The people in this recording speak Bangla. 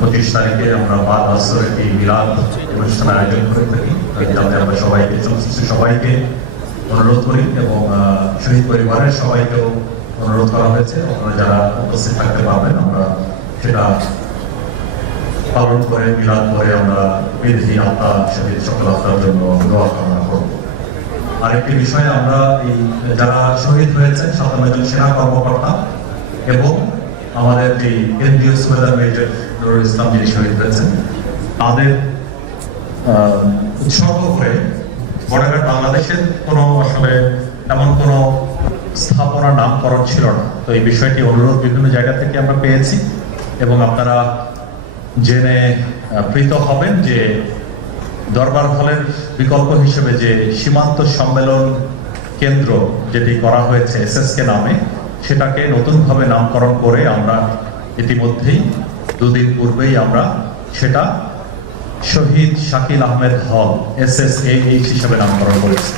25 তারিখে আমরা বাদ আসর একটি মিলাদ অনুষ্ঠান আয়োজন করে থাকি, যাতে আমরা সবাইকে সংশ্লিষ্ট সবাইকে অনুরোধ করি এবং শহীদ পরিবারের সবাইকেও অনুরোধ করা হয়েছে। আপনারা যারা উপস্থিত থাকতে পারবেন আমরা সেটা পালন করে মিলাদ করে আমরা বিদেশি আত্মা শহীদ সকল আত্মার জন্য দোয়া কামনা করব। আরেকটি বিষয়ে আমরা এই যারা শহীদ হয়েছেন 57 জন সেনা কর্মকর্তা এবং আমাদের এই কেন্দ্রীয় সুবেদার মেজর নুরুল ইসলাম যিনি শহীদ হয়েছেন তাদের উৎসর্গ করে বর্ডার বাংলাদেশের কোনো আসলে এমন কোনো স্থাপনা নামকরণ ছিল না। তো এই বিষয়টি অনুরোধ বিভিন্ন জায়গা থেকে আমরা পেয়েছি এবং আপনারা জেনে প্রীত হবেন যে দরবার হলের বিকল্প হিসেবে যে সীমান্ত সম্মেলন কেন্দ্র যেটি করা হয়েছে SSK নামে, সেটাকে নতুনভাবে নামকরণ করে আমরা ইতিমধ্যেই 2 দিন পূর্বেই আমরা সেটা শহীদ শাকিল আহমেদ হল SSAH হিসেবে নামকরণ করেছি।